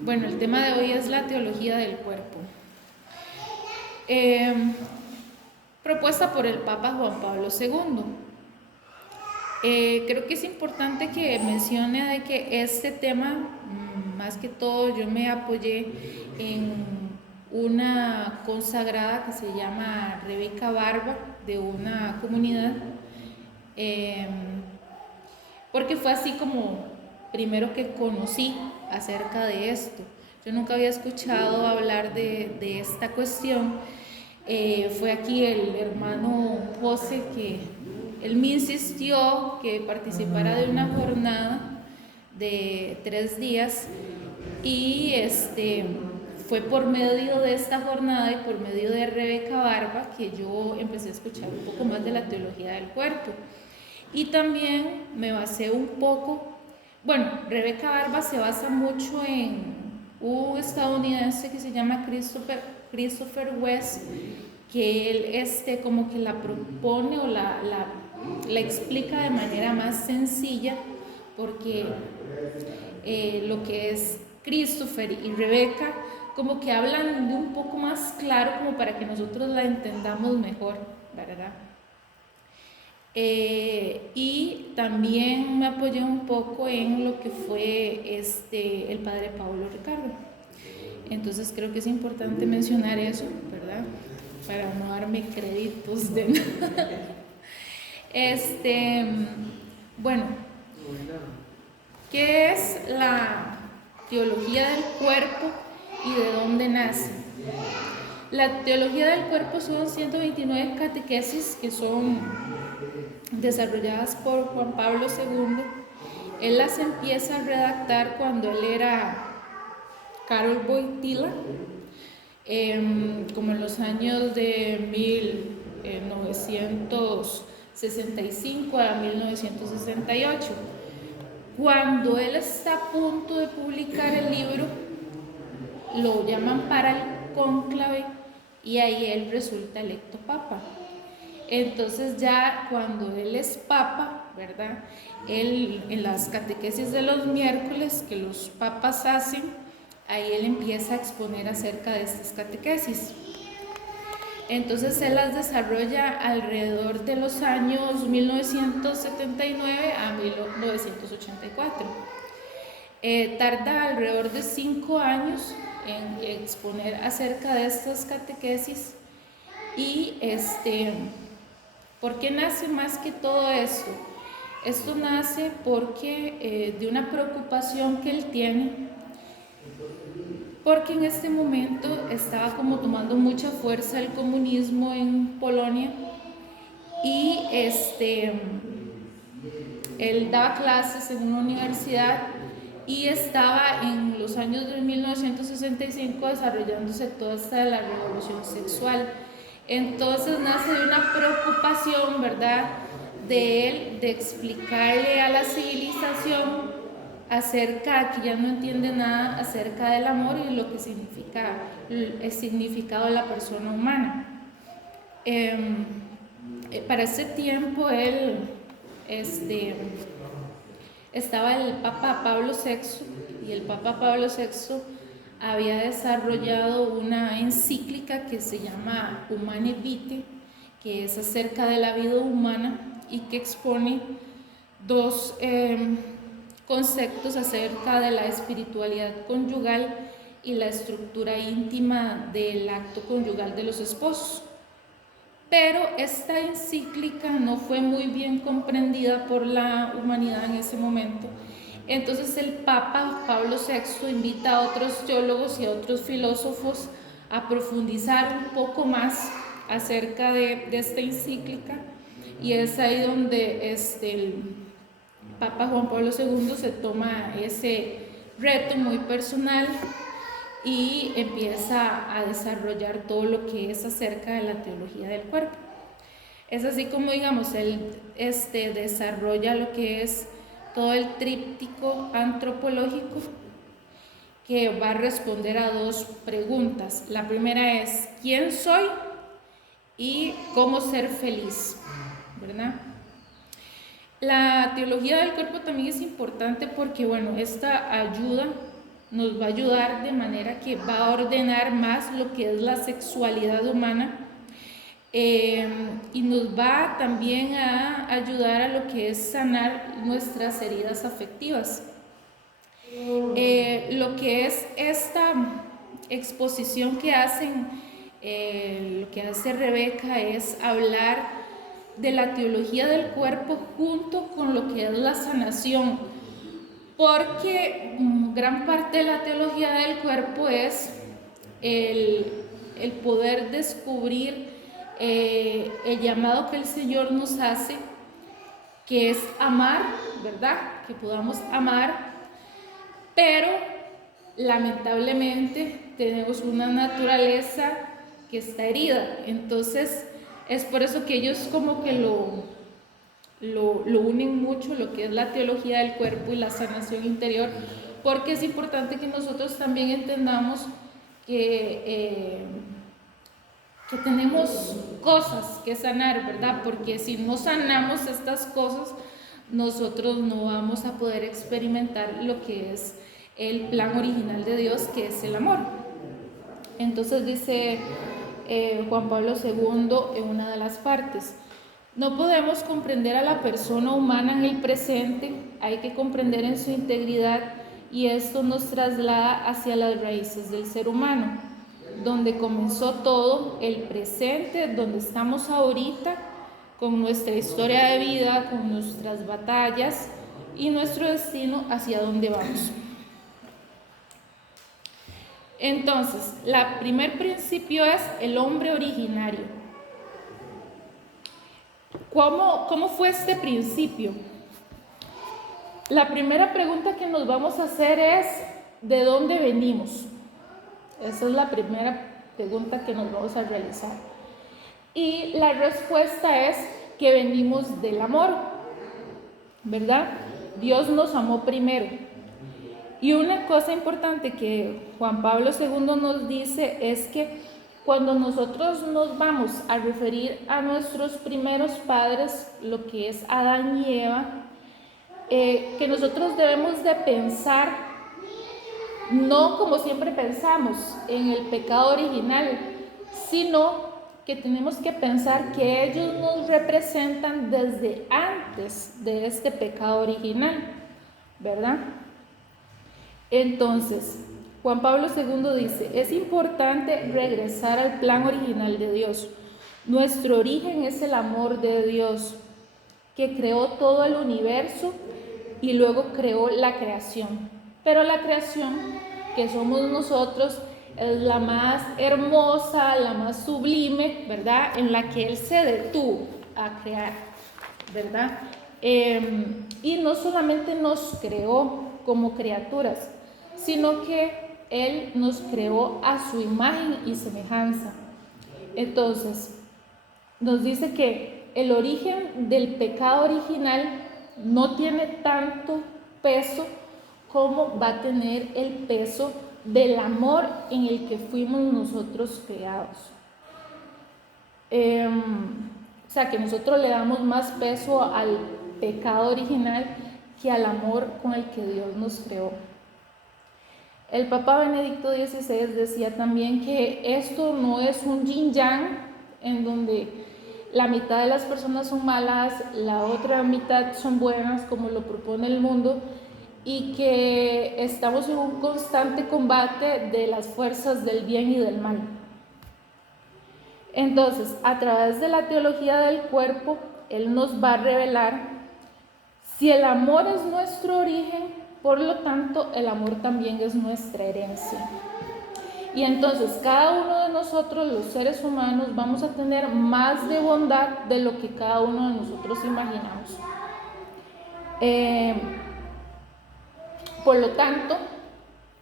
Bueno, el tema de hoy es la teología del cuerpo. Eh, Propuesta por el Papa Juan Pablo II. Creo que es importante que mencione de que este tema, más que todo, yo me apoyé en una consagrada que se llama Rebeca Barba, de una comunidad, eh, porque fue así como primero que conocí acerca de esto. Yo nunca había escuchado hablar de esta cuestión. Fue aquí el hermano José que él me insistió que participara de una jornada de 3 días y fue por medio de esta jornada y por medio de Rebeca Barba que yo empecé a escuchar un poco más de la teología del cuerpo. Y también me basé un poco, bueno, Rebeca Barba se basa mucho en un estadounidense que se llama Christopher West, que él como que la propone o la explica de manera más sencilla, porque lo que es Christopher y Rebeca como que hablan de un poco más claro como para que nosotros la entendamos mejor, ¿verdad? Y también me apoyé un poco en lo que fue el padre Pablo Ricardo. Entonces creo que es importante mencionar eso, ¿verdad? Para no darme créditos de nada. Bueno, ¿qué es la teología del cuerpo y de dónde nace? La teología del cuerpo son 129 catequesis que son desarrolladas por Juan Pablo II. Él las empieza a redactar cuando él era Karol Wojtyla, como en los años de 1965 a 1968. Cuando él está a punto de publicar el libro, lo llaman para el cónclave y ahí él resulta electo papa. Entonces ya cuando él es papa, ¿verdad? Él en las catequesis de los miércoles que los papas hacen, ahí él empieza a exponer acerca de estas catequesis. Entonces él las desarrolla alrededor de los años 1979 a 1984. Tarda alrededor de 5 años en exponer acerca de estas catequesis. Y ¿por qué nace más que todo esto? Esto nace porque de una preocupación que él tiene, porque en este momento estaba como tomando mucha fuerza el comunismo en Polonia y él daba clases en una universidad y estaba en los años de 1965 desarrollándose toda esta de la revolución sexual. Entonces nace de una preocupación, ¿verdad?, de él, de explicarle a la civilización acerca, que ya no entiende nada acerca del amor y lo que significa, el significado de la persona humana. Para ese tiempo él, estaba el Papa Pablo VI y el Papa Pablo VI había desarrollado una encíclica que se llama Humane Vitae, que es acerca de la vida humana y que expone dos conceptos acerca de la espiritualidad conyugal y la estructura íntima del acto conyugal de los esposos. Pero esta encíclica no fue muy bien comprendida por la humanidad en ese momento. Entonces el Papa Pablo VI invita a otros teólogos y a otros filósofos a profundizar un poco más acerca de esta encíclica, y es ahí donde el Papa Juan Pablo II se toma ese reto muy personal y empieza a desarrollar todo lo que es acerca de la teología del cuerpo. Es así como, digamos, él desarrolla lo que es todo el tríptico antropológico, que va a responder a dos preguntas. La primera es ¿quién soy? Y cómo ser feliz, ¿verdad? La teología del cuerpo también es importante porque, bueno, esta ayuda nos va a ayudar de manera que va a ordenar más lo que es la sexualidad humana, y nos va también a ayudar a lo que es sanar nuestras heridas afectivas. Lo que es esta exposición que hacen, lo que hace Rebeca es hablar de la teología del cuerpo junto con lo que es la sanación, porque gran parte de la teología del cuerpo es el poder descubrir el llamado que el Señor nos hace, que es amar, ¿verdad? Que podamos amar, pero lamentablemente tenemos una naturaleza que está herida. Entonces es por eso que ellos como que lo unen mucho, lo que es la teología del cuerpo y la sanación interior, porque es importante que nosotros también entendamos que tenemos cosas que sanar, ¿verdad? Porque si no sanamos estas cosas, nosotros no vamos a poder experimentar lo que es el plan original de Dios, que es el amor. Entonces dice Juan Pablo II en una de las partes: no podemos comprender a la persona humana en el presente, hay que comprender en su integridad, y esto nos traslada hacia las raíces del ser humano, donde comenzó todo, el presente, donde estamos ahorita, con nuestra historia de vida, con nuestras batallas y nuestro destino hacia dónde vamos. Entonces, el primer principio es el hombre originario. ¿Cómo fue este principio? La primera pregunta que nos vamos a hacer es: ¿de dónde venimos? Esa es la primera pregunta que nos vamos a realizar. Y la respuesta es que venimos del amor, ¿verdad? Dios nos amó primero. Y una cosa importante que Juan Pablo II nos dice es que cuando nosotros nos vamos a referir a nuestros primeros padres, lo que es Adán y Eva, que nosotros debemos de pensar, no como siempre pensamos, en el pecado original, sino que tenemos que pensar que ellos nos representan desde antes de este pecado original, ¿verdad? Entonces, Juan Pablo II dice: es importante regresar al plan original de Dios. Nuestro origen es el amor de Dios, que creó todo el universo y luego creó la creación. Pero la creación, que somos nosotros, es la más hermosa, la más sublime, ¿verdad? En la que Él se detuvo a crear, ¿verdad? Y no solamente nos creó como criaturas, sino que Él nos creó a su imagen y semejanza. Entonces, nos dice que el origen del pecado original no tiene tanto peso como va a tener el peso del amor en el que fuimos nosotros creados. O sea, que nosotros le damos más peso al pecado original que al amor con el que Dios nos creó. El Papa Benedicto XVI decía también que esto no es un yin-yang en donde la mitad de las personas son malas, la otra mitad son buenas, como lo propone el mundo, y que estamos en un constante combate de las fuerzas del bien y del mal. Entonces, a través de la teología del cuerpo, Él nos va a revelar si el amor es nuestro origen, por lo tanto, el amor también es nuestra herencia. Y entonces, cada uno de nosotros, los seres humanos, vamos a tener más de bondad de lo que cada uno de nosotros imaginamos. Por lo tanto,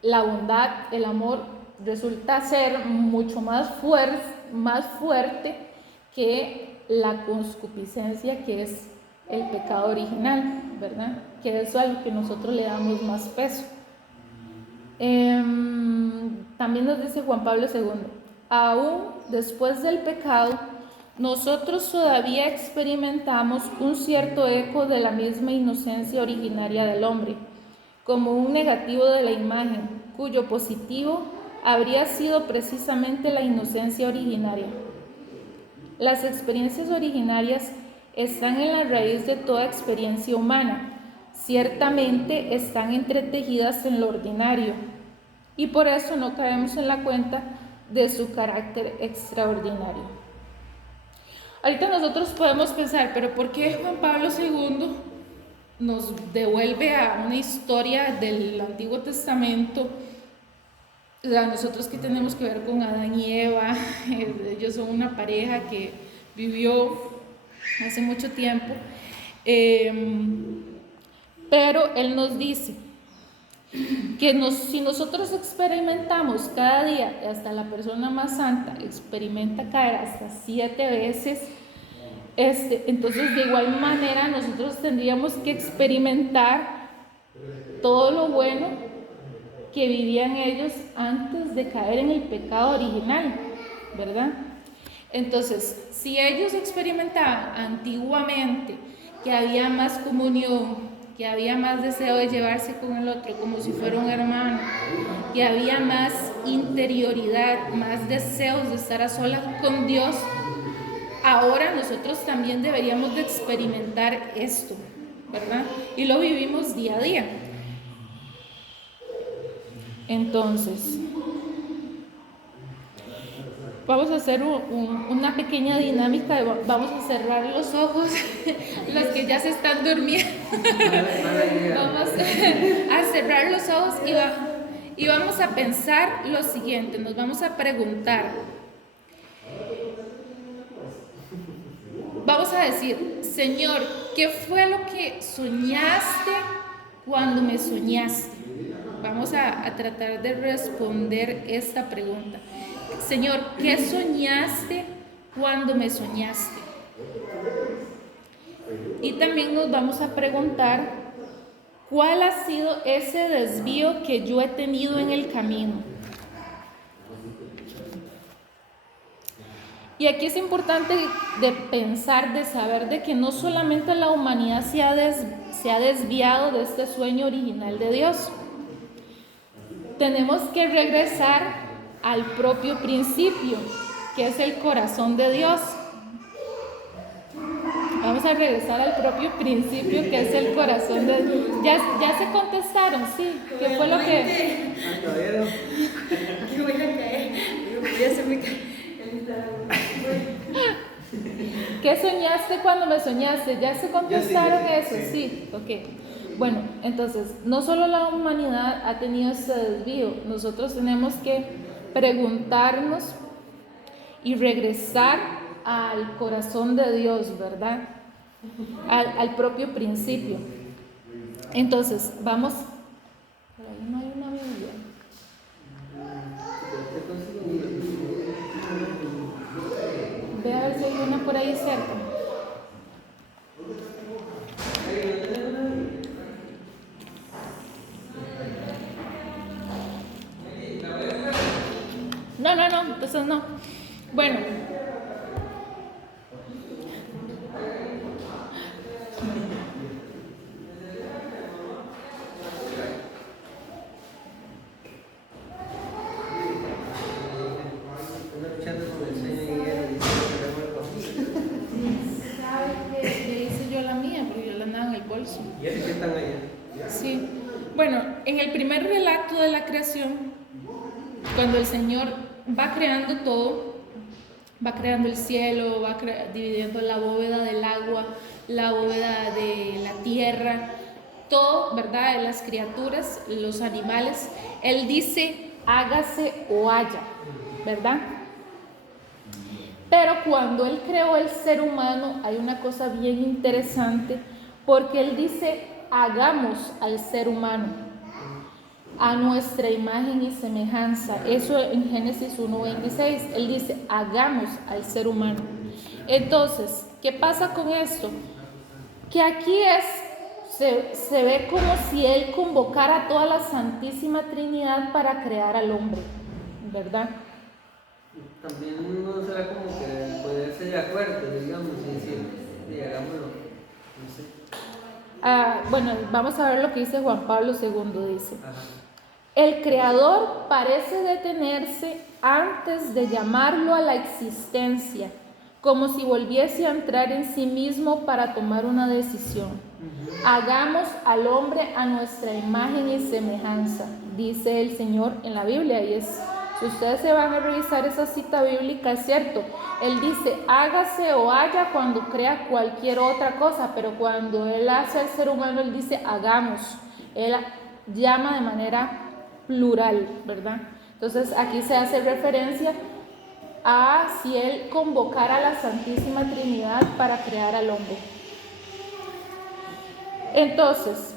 la bondad, el amor, resulta ser mucho más fuerte que la concupiscencia, que es el pecado original, ¿verdad? Que eso es a lo que nosotros le damos más peso. También nos dice Juan Pablo II: aún después del pecado, nosotros todavía experimentamos un cierto eco de la misma inocencia originaria del hombre, como un negativo de la imagen, cuyo positivo habría sido precisamente la inocencia originaria. Las experiencias originarias están en la raíz de toda experiencia humana. Ciertamente están entretejidas en lo ordinario y por eso no caemos en la cuenta de su carácter extraordinario. Ahorita nosotros podemos pensar, pero ¿por qué Juan Pablo II nos devuelve a una historia del Antiguo Testamento? O sea, nosotros que tenemos que ver con Adán y Eva, ellos son una pareja que vivió hace mucho tiempo, pero él nos dice que si nosotros experimentamos cada día, hasta la persona más santa experimenta caer hasta 7 veces, entonces de igual manera nosotros tendríamos que experimentar todo lo bueno que vivían ellos antes de caer en el pecado original, ¿verdad? Entonces, si ellos experimentaban antiguamente que había más comunión, que había más deseo de llevarse con el otro como si fuera un hermano, que había más interioridad, más deseos de estar a solas con Dios, ahora nosotros también deberíamos de experimentar esto, ¿verdad? Y lo vivimos día a día. Entonces, vamos a hacer una pequeña dinámica, vamos a cerrar los ojos, los que ya se están durmiendo, vamos a cerrar los ojos y vamos a pensar lo siguiente, nos vamos a preguntar, vamos a decir, Señor, ¿qué fue lo que soñaste cuando me soñaste? Vamos a tratar de responder esta pregunta. Señor, ¿qué soñaste cuando me soñaste? Y también nos vamos a preguntar, ¿cuál ha sido ese desvío que yo he tenido en el camino? Y aquí es importante de pensar, de saber de que no solamente la humanidad se ha desviado de este sueño original de Dios. Tenemos que regresar al propio principio, que es el corazón de Dios. Vamos a regresar al propio principio, que es el corazón de Dios. Ya se contestaron, sí. ¿Qué fue lo que...? ¿Qué soñaste cuando me soñaste? ¿Ya se contestaron eso? Sí, ok. Bueno, entonces, no solo la humanidad ha tenido ese desvío, nosotros tenemos que preguntarnos y regresar al corazón de Dios, ¿verdad? Al propio principio. Entonces, vamos. Por ahí no hay una Biblia. Ve a ver si hay una por ahí cerca. No, entonces no. Bueno. ¿Y eso qué están allá? Sí. Bueno, en el primer relato de la creación, cuando el Señor va creando todo, va creando el cielo, va dividiendo la bóveda del agua, la bóveda de la tierra, todo, ¿verdad? De las criaturas, los animales, Él dice, hágase o haya, ¿verdad? Pero cuando Él creó el ser humano, hay una cosa bien interesante, porque Él dice, hagamos al ser humano a nuestra imagen y semejanza. Eso en Génesis 1:26. Él dice, hagamos al ser humano. Entonces, ¿qué pasa con esto? Que aquí se ve como si Él convocara a toda la Santísima Trinidad para crear al hombre, ¿verdad? También uno será como que ponerse de acuerdo, digamos, y decir, hagámoslo, no sé. Bueno, vamos a ver lo que dice Juan Pablo II, dice. El Creador parece detenerse antes de llamarlo a la existencia, como si volviese a entrar en sí mismo para tomar una decisión. Hagamos al hombre a nuestra imagen y semejanza, dice el Señor en la Biblia. Y si ustedes se van a revisar esa cita bíblica, es cierto. Él dice, hágase o haya cuando crea cualquier otra cosa, pero cuando Él hace al ser humano, Él dice, hagamos. Él llama de manera plural, ¿verdad? Entonces aquí se hace referencia a si Él convocara a la Santísima Trinidad para crear al hombre. Entonces,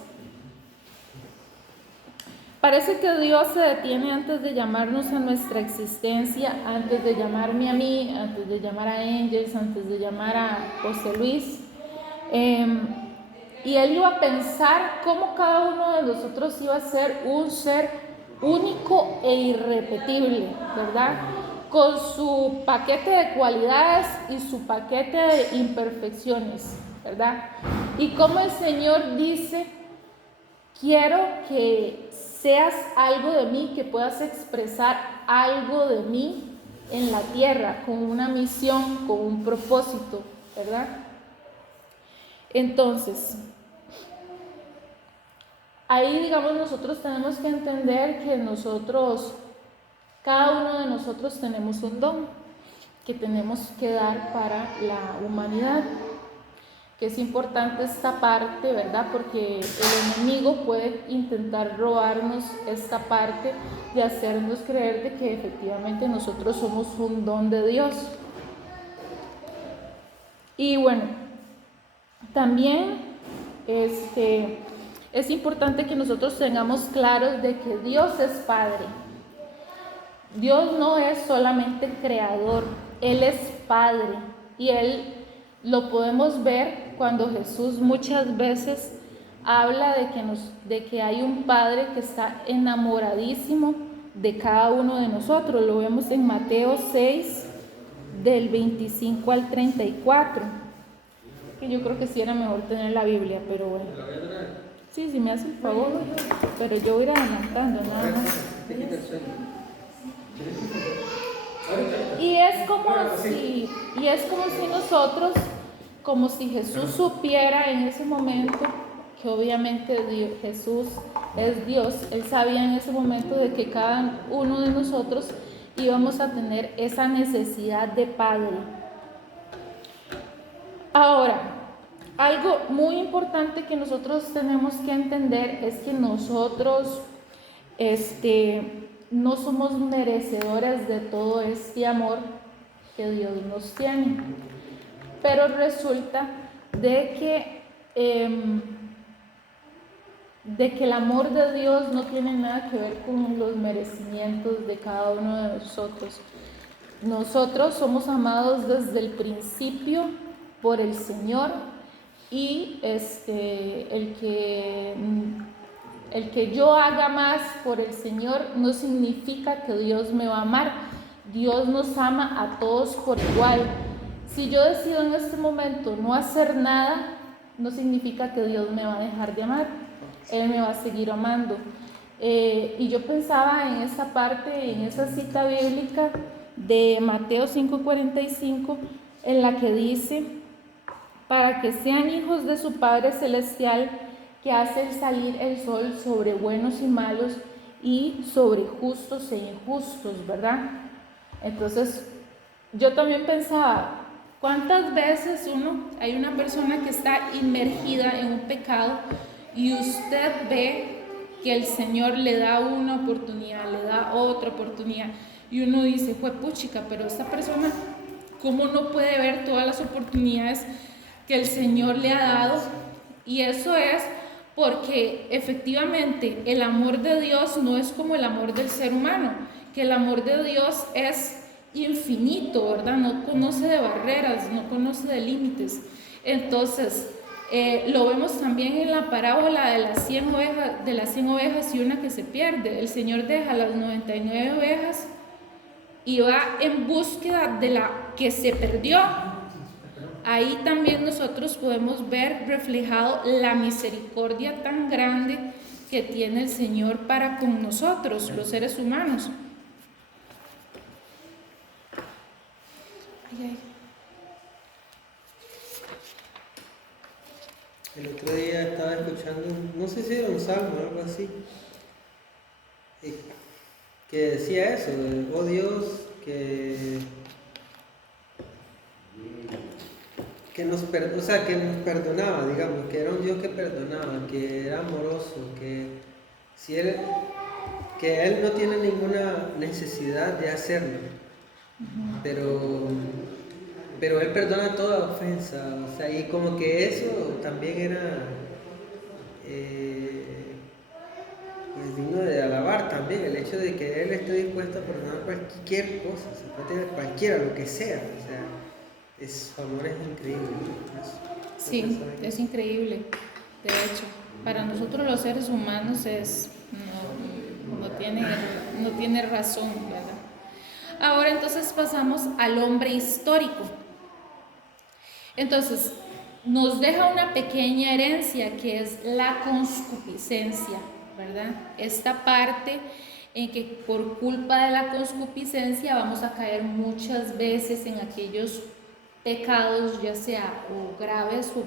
parece que Dios se detiene antes de llamarnos a nuestra existencia, antes de llamarme a mí, antes de llamar a Angels, antes de llamar a José Luis. Y Él iba a pensar cómo cada uno de nosotros iba a ser un ser único e irrepetible, ¿verdad? Con su paquete de cualidades y su paquete de imperfecciones, ¿verdad? Y como el Señor dice, quiero que seas algo de mí, que puedas expresar algo de mí en la tierra, con una misión, con un propósito, ¿verdad? Entonces, ahí, digamos, nosotros tenemos que entender que cada uno de nosotros tenemos un don que tenemos que dar para la humanidad, que es importante esta parte, ¿verdad? Porque el enemigo puede intentar robarnos esta parte de hacernos creer de que efectivamente nosotros somos un don de Dios. Y bueno, también es importante que nosotros tengamos claros de que Dios es Padre. Dios no es solamente creador, Él es Padre, y Él lo podemos ver cuando Jesús muchas veces habla de que hay un Padre que está enamoradísimo de cada uno de nosotros. Lo vemos en Mateo 6, del 25 al 34, que yo creo que sí era mejor tener la Biblia, pero bueno. Sí, me hace el favor, pero yo voy a ir adelantando nada más. Y es como si nosotros, como si Jesús supiera en ese momento que obviamente Jesús es Dios. Él sabía en ese momento de que cada uno de nosotros íbamos a tener esa necesidad de Padre. Ahora, algo muy importante que nosotros tenemos que entender es que nosotros no somos merecedores de todo este amor que Dios nos tiene. Pero resulta de que el amor de Dios no tiene nada que ver con los merecimientos de cada uno de nosotros. Nosotros somos amados desde el principio por el Señor, y el que yo haga más por el Señor no significa que Dios me va a amar. Dios nos ama a todos por igual. Si yo decido en este momento no hacer nada, no significa que Dios me va a dejar de amar. Él me va a seguir amando. Y yo pensaba en esa parte, en esa cita bíblica de Mateo 5:45, en la que dice, para que sean hijos de su Padre Celestial, que hace salir el sol sobre buenos y malos y sobre justos e injustos, ¿verdad? Entonces, yo también pensaba, ¿cuántas veces hay una persona que está inmergida en un pecado y usted ve que el Señor le da una oportunidad, le da otra oportunidad, y uno dice, fue puchica, pero esta persona, ¿cómo no puede ver todas las oportunidades que el Señor le ha dado? Y eso es porque efectivamente el amor de Dios no es como el amor del ser humano, que el amor de Dios es infinito, ¿verdad? No conoce de barreras, no conoce de límites. Entonces, lo vemos también en la parábola de las 100 ovejas y una que se pierde. El Señor deja las 99 ovejas y va en búsqueda de la que se perdió, ahí también nosotros podemos ver reflejado la misericordia tan grande que tiene el Señor para con nosotros, los seres humanos. El otro día estaba escuchando, no sé si era un salmo o algo así, que decía eso, oh Dios, que nos perdonaba, digamos, que era un Dios que perdonaba, que era amoroso, que Él no tiene ninguna necesidad de hacerlo, pero Él perdona toda ofensa, o sea, y como que eso también era pues digno de alabar también, el hecho de que Él esté dispuesto a perdonar cualquier cosa, se puede tener cualquiera, lo que sea, o sea, su amor es increíble, ¿no? Sí, es increíble. De hecho, para nosotros los seres humanos no tiene razón, ¿verdad? Ahora entonces pasamos al hombre histórico. Entonces, nos deja una pequeña herencia que es la concupiscencia, ¿verdad? Esta parte en que por culpa de la concupiscencia vamos a caer muchas veces en aquellos pecados, ya sea o graves o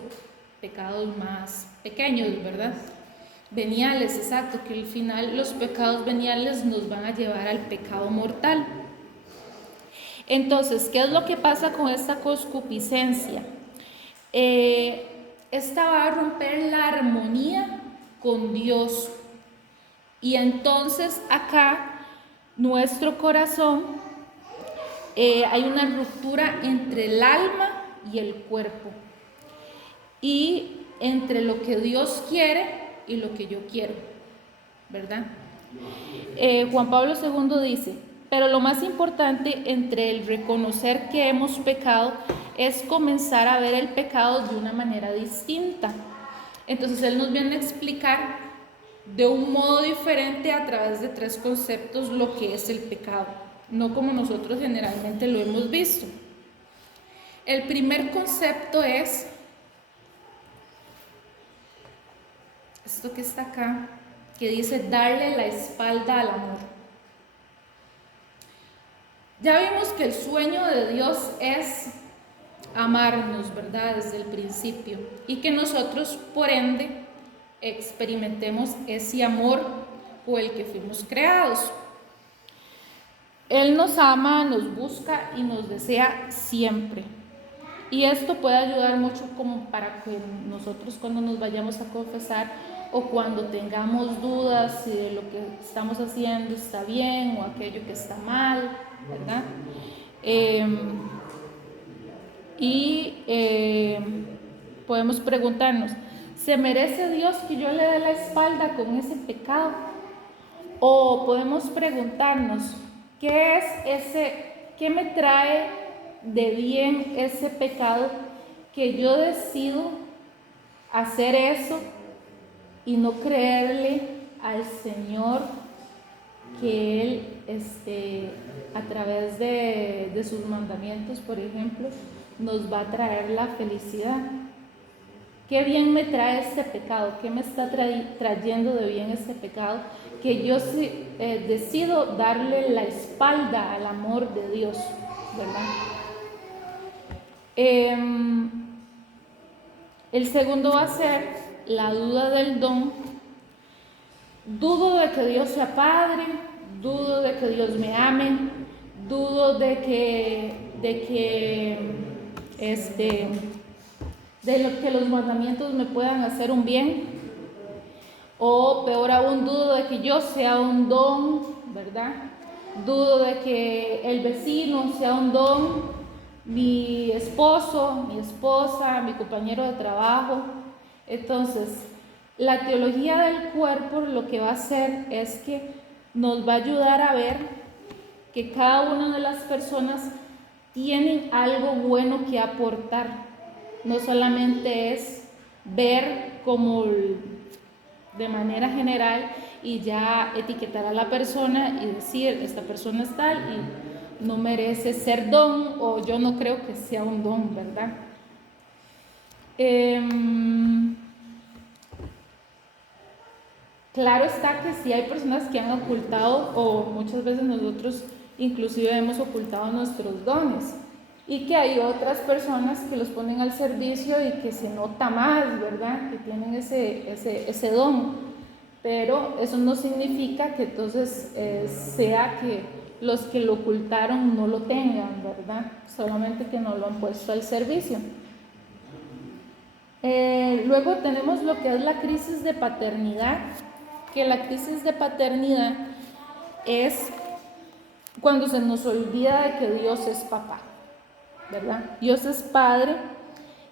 pecados más pequeños, ¿verdad? Veniales, exacto, que al final los pecados veniales nos van a llevar al pecado mortal. Entonces, ¿qué es lo que pasa con esta concupiscencia? Esta va a romper la armonía con Dios. Y entonces acá, nuestro corazón, hay una ruptura entre el alma y el cuerpo. Y entre lo que Dios quiere y lo que yo quiero, ¿verdad? Juan Pablo II dice, pero lo más importante entre el reconocer que hemos pecado es comenzar a ver el pecado de una manera distinta. Entonces él nos viene a explicar de un modo diferente a través de 3 conceptos lo que es el pecado, no como nosotros generalmente lo hemos visto. El primer concepto es esto que está acá, que dice darle la espalda al amor. Ya vimos que el sueño de Dios es amarnos, ¿verdad? Desde el principio, y que nosotros, por ende, experimentemos ese amor por el que fuimos creados. Él nos ama, nos busca y nos desea siempre. Y esto puede ayudar mucho como para que nosotros cuando nos vayamos a confesar o cuando tengamos dudas si de lo que estamos haciendo está bien o aquello que está mal, ¿verdad? Podemos preguntarnos, ¿se merece Dios que yo le dé la espalda con ese pecado? O podemos preguntarnos, ¿qué me trae de bien ese pecado que yo decido hacer eso y no creerle al Señor que Él a través de sus mandamientos, por ejemplo, nos va a traer la felicidad? ¿Qué bien me trae este pecado? ¿Qué me está trayendo de bien este pecado? Que yo decido darle la espalda al amor de Dios, ¿verdad? El segundo va a ser la duda del don. Dudo de que Dios sea Padre, dudo de que Dios me ame, dudo de que los mandamientos me puedan hacer un bien, o peor aún, dudo de que yo sea un don, ¿verdad? Dudo de que el vecino sea un don, mi esposo, mi esposa, mi compañero de trabajo. Entonces, la teología del cuerpo lo que va a hacer es que nos va a ayudar a ver que cada una de las personas tienen algo bueno que aportar. No solamente es ver como de manera general y ya etiquetar a la persona y decir, esta persona es tal y no merece ser don, o yo no creo que sea un don, ¿verdad? Claro está que sí hay personas que han ocultado, o muchas veces nosotros inclusive hemos ocultado nuestros dones, y que hay otras personas que los ponen al servicio y que se nota más, ¿verdad? Que tienen ese don, pero eso no significa que entonces sea que los que lo ocultaron no lo tengan, ¿verdad? Solamente que no lo han puesto al servicio. Luego tenemos lo que es la crisis de paternidad, que la crisis de paternidad es cuando se nos olvida de que Dios es papá, ¿verdad? Dios es padre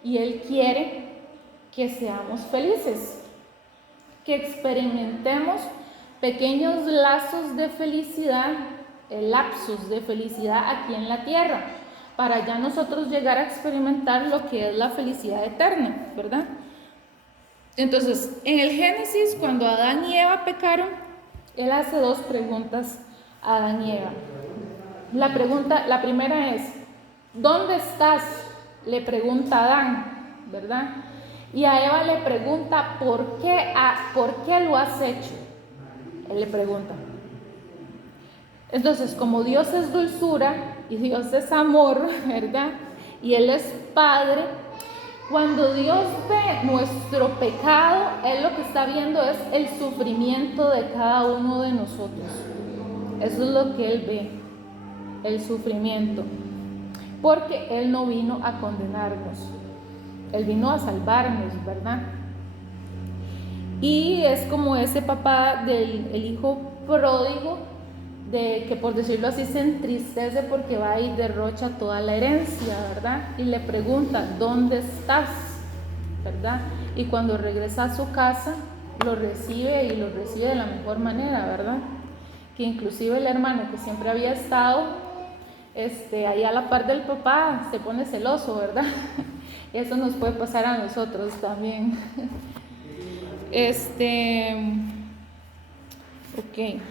y Él quiere que seamos felices, que experimentemos pequeños lazos de felicidad, lapsos de felicidad aquí en la tierra, para ya nosotros llegar a experimentar lo que es la felicidad eterna, ¿verdad? Entonces, en el Génesis, cuando Adán y Eva pecaron, Él hace dos preguntas a Adán y Eva. La primera es, ¿dónde estás? Le pregunta a Adán, ¿verdad? Y a Eva le pregunta, ¿por qué lo has hecho? Él le pregunta. Entonces, como Dios es dulzura y Dios es amor, ¿verdad? Y Él es Padre, cuando Dios ve nuestro pecado, Él lo que está viendo es el sufrimiento de cada uno de nosotros. Eso es lo que Él ve, el sufrimiento. Porque Él no vino a condenarnos, Él vino a salvarnos, ¿verdad? Y es como ese papá del hijo pródigo, de que por decirlo así se entristece porque va y derrocha toda la herencia, ¿verdad? Y le pregunta, ¿dónde estás? ¿Verdad? Y cuando regresa a su casa, lo recibe y lo recibe de la mejor manera, ¿verdad? Que inclusive el hermano que siempre había estado ahí a la par del papá se pone celoso, ¿verdad? Eso nos puede pasar a nosotros también. Ok.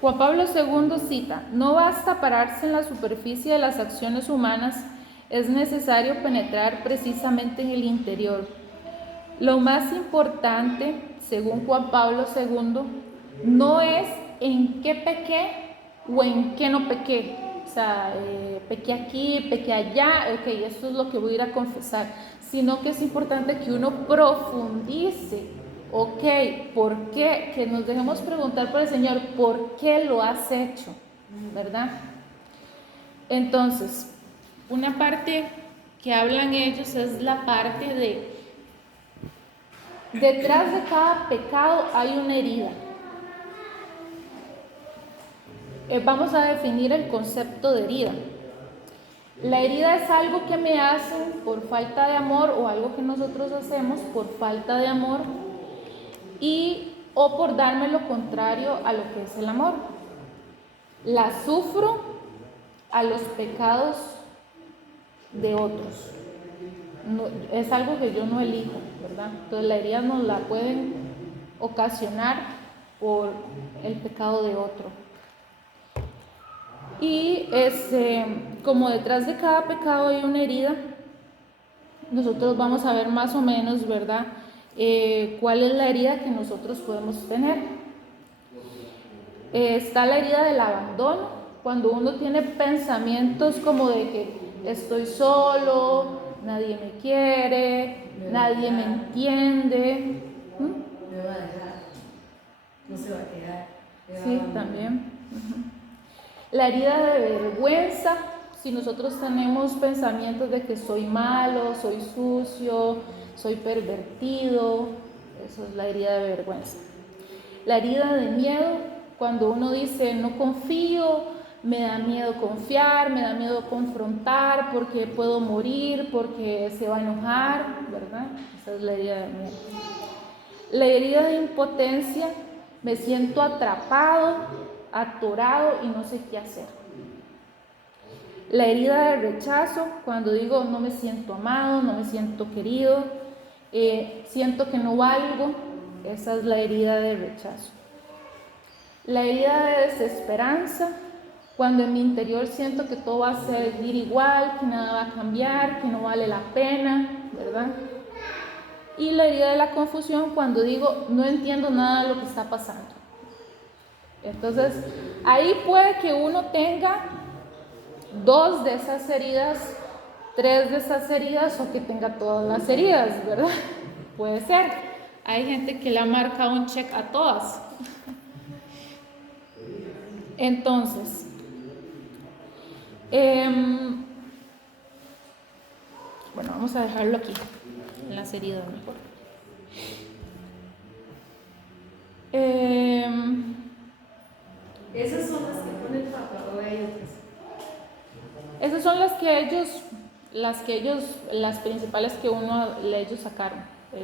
Juan Pablo II cita, no basta pararse en la superficie de las acciones humanas, es necesario penetrar precisamente en el interior. Lo más importante, según Juan Pablo II, no es en qué pequé o en qué no pequé. O sea, pequé aquí, pequé allá, ok, esto es lo que voy a ir a confesar, sino que es importante que uno profundice. Ok, ¿por qué? Que nos dejemos preguntar por el Señor, ¿por qué lo has hecho? ¿Verdad? Entonces, una parte que hablan ellos es la parte de, detrás de cada pecado hay una herida. Vamos a definir el concepto de herida. La herida es algo que me hacen por falta de amor o algo que nosotros hacemos por falta de amor o por darme lo contrario a lo que es el amor. La sufro a los pecados de otros. No, es algo que yo no elijo, ¿verdad? Entonces la herida nos la pueden ocasionar por el pecado de otro. Y como detrás de cada pecado hay una herida, nosotros vamos a ver más o menos, ¿verdad? ¿Cuál es la herida que nosotros podemos tener? Está la herida del abandono, cuando uno tiene pensamientos como de que estoy solo, nadie me quiere, nadie me entiende. Me va a dejar, no se va a quedar. Sí, también. La herida de vergüenza, si nosotros tenemos pensamientos de que soy malo, soy sucio, soy pervertido, eso es la herida de vergüenza. La herida de miedo, cuando uno dice no confío, me da miedo confiar, me da miedo confrontar porque puedo morir, porque se va a enojar, ¿verdad? Esa es la herida de miedo. La herida de impotencia, me siento atrapado, atorado y no sé qué hacer. La herida de rechazo, cuando digo no me siento amado, no me siento querido, siento que no valgo, esa es la herida de rechazo. La herida de desesperanza, cuando en mi interior siento que todo va a seguir igual, que nada va a cambiar, que no vale la pena, ¿verdad? Y la herida de la confusión cuando digo no entiendo nada de lo que está pasando. Entonces, ahí puede que uno tenga 2 de esas heridas, 3 de esas heridas o que tenga todas las heridas, ¿verdad? Puede ser. Hay gente que le ha marcado un check a todas. Entonces, bueno, vamos a dejarlo aquí, en las heridas mejor. Esas son las que pone el Papa o hay otras. Esas son las principales que ellos sacaron. O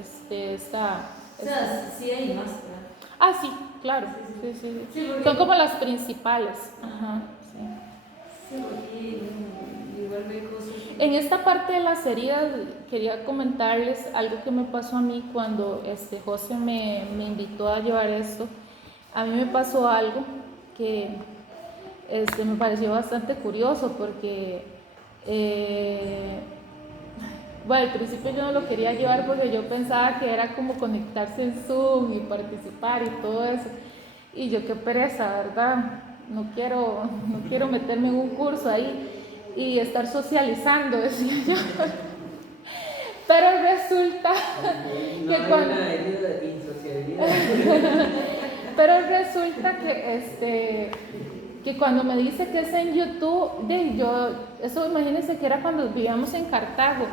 sea, sí hay más, ¿verdad? Ah, sí, claro. Sí. Son como las principales. Ajá, sí. Sí, porque igual veo cosas. En esta parte de las heridas quería comentarles algo que me pasó a mí cuando José me invitó a llevar esto. A mí me pasó algo que me pareció bastante curioso porque bueno, al principio yo no lo quería llevar porque yo pensaba que era como conectarse en Zoom y participar y todo eso. Y yo qué pereza, ¿verdad? No quiero meterme en un curso ahí y estar socializando, decía yo. Pero resulta No que hay cuando... una herida de insociabilidad. Pero resulta que cuando me dice que es en YouTube, eso imagínense que era cuando vivíamos en Cartago.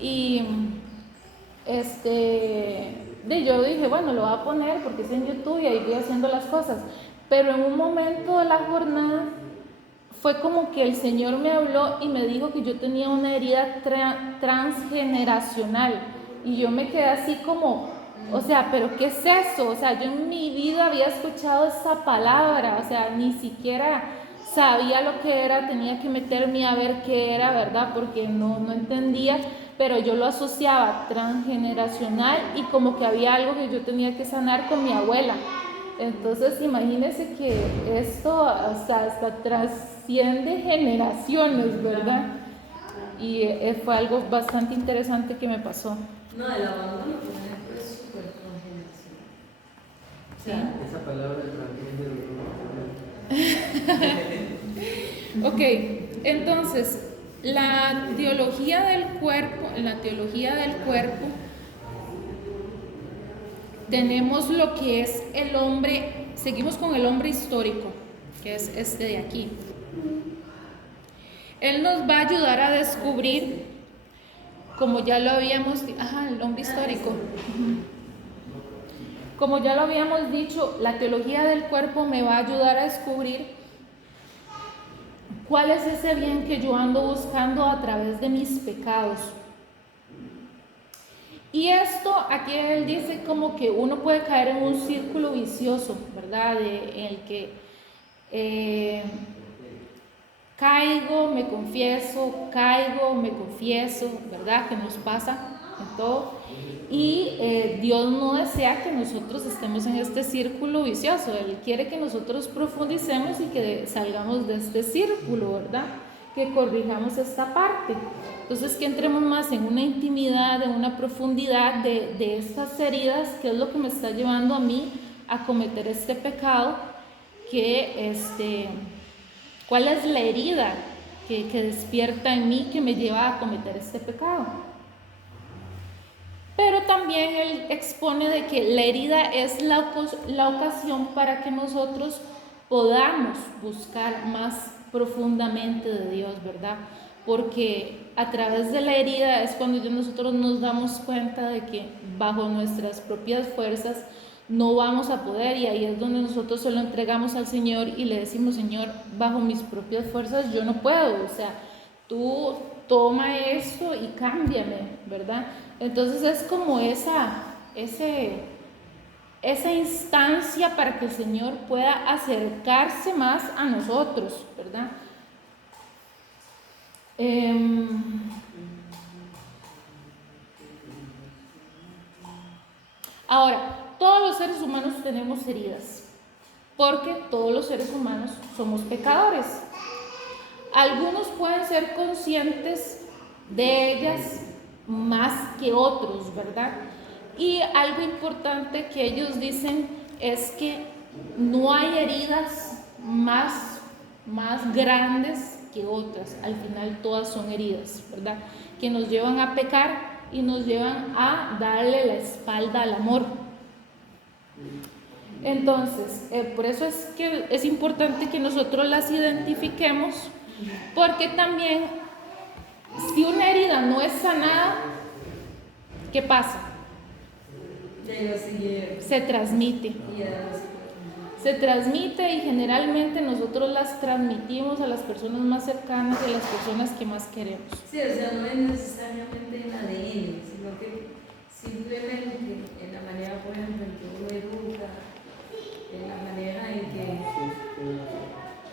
Y yo dije, bueno, lo voy a poner porque es en YouTube y ahí voy haciendo las cosas. Pero en un momento de la jornada fue como que el Señor me habló y me dijo que yo tenía una herida transgeneracional. Y yo me quedé así como, o sea, ¿pero qué es eso? O sea, yo en mi vida había escuchado esa palabra, o sea, ni siquiera sabía lo que era, tenía que meterme a ver qué era, ¿verdad? Porque no entendía, pero yo lo asociaba transgeneracional y como que había algo que yo tenía que sanar con mi abuela. Entonces, imagínense que esto hasta trasciende generaciones, ¿verdad? Y fue algo bastante interesante que me pasó. No, el abandono, por ejemplo, es súper transgeneracional. O sea, Esa palabra transgénero. Ok, entonces, en la teología del cuerpo, tenemos lo que es el hombre, seguimos con el hombre histórico, que es este de aquí. Él nos va a ayudar a descubrir, como ya lo habíamos dicho, el hombre histórico. Como ya lo habíamos dicho, la teología del cuerpo me va a ayudar a descubrir cuál es ese bien que yo ando buscando a través de mis pecados. Y esto, aquí él dice como que uno puede caer en un círculo vicioso, ¿verdad? En el que caigo, me confieso, ¿verdad? Que nos pasa en todo. Y Dios no desea que nosotros estemos en este círculo vicioso. Él quiere que nosotros profundicemos y que salgamos de este círculo, ¿verdad? Que corrijamos esta parte. Entonces, que entremos más en una intimidad, en una profundidad de estas heridas, que es lo que me está llevando a mí a cometer este pecado, ¿cuál es la herida que despierta en mí que me lleva a cometer este pecado? Pero también él expone de que la herida es la ocasión para que nosotros podamos buscar más profundamente de Dios, ¿verdad? Porque a través de la herida es cuando nosotros nos damos cuenta de que bajo nuestras propias fuerzas no vamos a poder, y ahí es donde nosotros se lo entregamos al Señor y le decimos: Señor, bajo mis propias fuerzas yo no puedo, o sea, tú toma esto y cámbiame, ¿verdad? Entonces es como esa instancia para que el Señor pueda acercarse más a nosotros, ¿verdad? Ahora, todos los seres humanos tenemos heridas, porque todos los seres humanos somos pecadores. Algunos pueden ser conscientes de ellas más que otros, ¿verdad? Y algo importante que ellos dicen es que no hay heridas más grandes que otras. Al final todas son heridas, ¿verdad? Que nos llevan a pecar y nos llevan a darle la espalda al amor. Entonces, por eso es que es importante que nosotros las identifiquemos, porque también si una herida no es sanada, ¿qué pasa? Se transmite. Se transmite y generalmente nosotros las transmitimos a las personas más cercanas y a las personas que más queremos. Sí, o sea, no es necesariamente en ADN, sino que simplemente en la manera, por ejemplo, en que uno educa, en la manera en que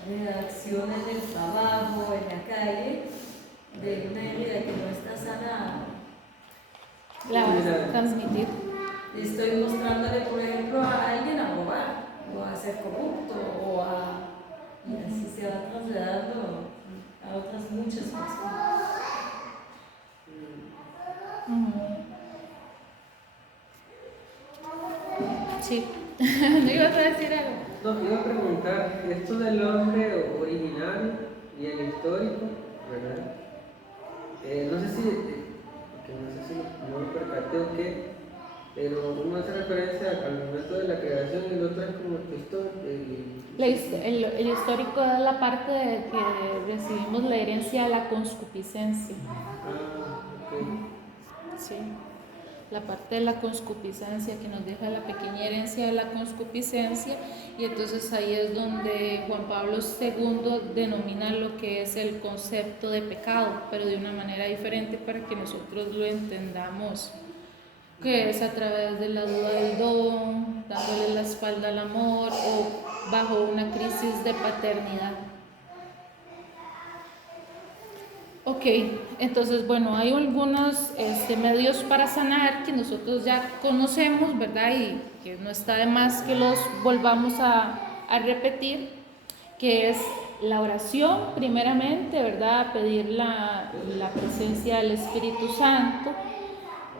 redacciones del trabajo, en la calle, de una herida que no está sanada, La vas a transmitir. estoy mostrándole, por ejemplo, a alguien a robar, o a ser corrupto, y así se va trasladando a otras muchas personas. Sí. ¿No ibas a decir algo? No, iba a preguntar, esto del hombre originario y el histórico, ¿verdad? No sé si, porque no sé si no me percaté o qué, pero uno hace referencia al momento de la creación y el otro es como que El histórico es la parte de que recibimos la herencia de la concupiscencia. Ah, ok. Sí. La parte de la concupiscencia que nos deja la pequeña herencia de la concupiscencia, y entonces ahí es donde Juan Pablo II denomina lo que es el concepto de pecado, pero de una manera diferente para que nosotros lo entendamos, que es a través de la duda del don, dándole la espalda al amor o bajo una crisis de paternidad. Ok, entonces bueno, hay algunos medios para sanar que nosotros ya conocemos, ¿verdad? Y que no está de más que los volvamos a repetir, que es la oración primeramente, ¿verdad? Pedir la presencia del Espíritu Santo,